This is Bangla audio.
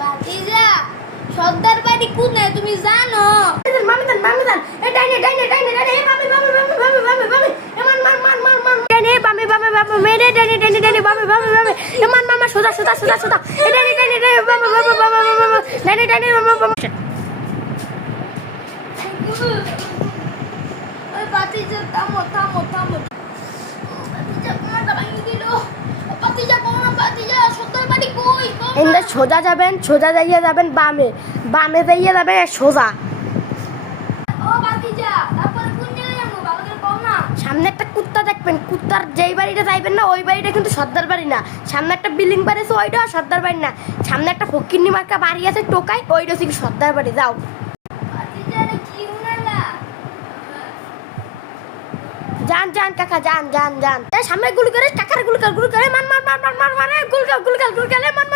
বাতিজা সর্দার বাড়ি কোথায় তুমি জানো? মামি দান এ ডাইনে এ মামি ডাইনে বামে মেরে ডাইনে এ মামা সোজা এ ডাইনে ডাইনে ওই বাতিজা থামো বাতিজা কোনটা ভাঙি দিল। বাতিজা সর্দার বাড়ি কই? এন্ডা সোজা যাইয়া যাবেন বামে যাইয়া যাবেন সোজা। ও বাতিজা তারপরে কোন জায়গায় যাবো ভালো করে কও না। সামনে একটা কুত্তা দেখবেন, কুত্তার যেই বাড়িটা যাইবেন না ওই বাড়িটা কিন্তু সর্দার বাড়ি না। সামনে একটা বিল্ডিং বাড়ি আছে ওইটা সর্দার বাড়ি না। সামনে একটা ফকিন্নি মার্কা বাড়ি আছে টোকাই, ওইটা হচ্ছে সর্দার বাড়ি। যাও বাতিজা রে কি উনালা? যান কাকা যান। সামনে গুলি করে কাকার গুলি করে মান গুলগাল মান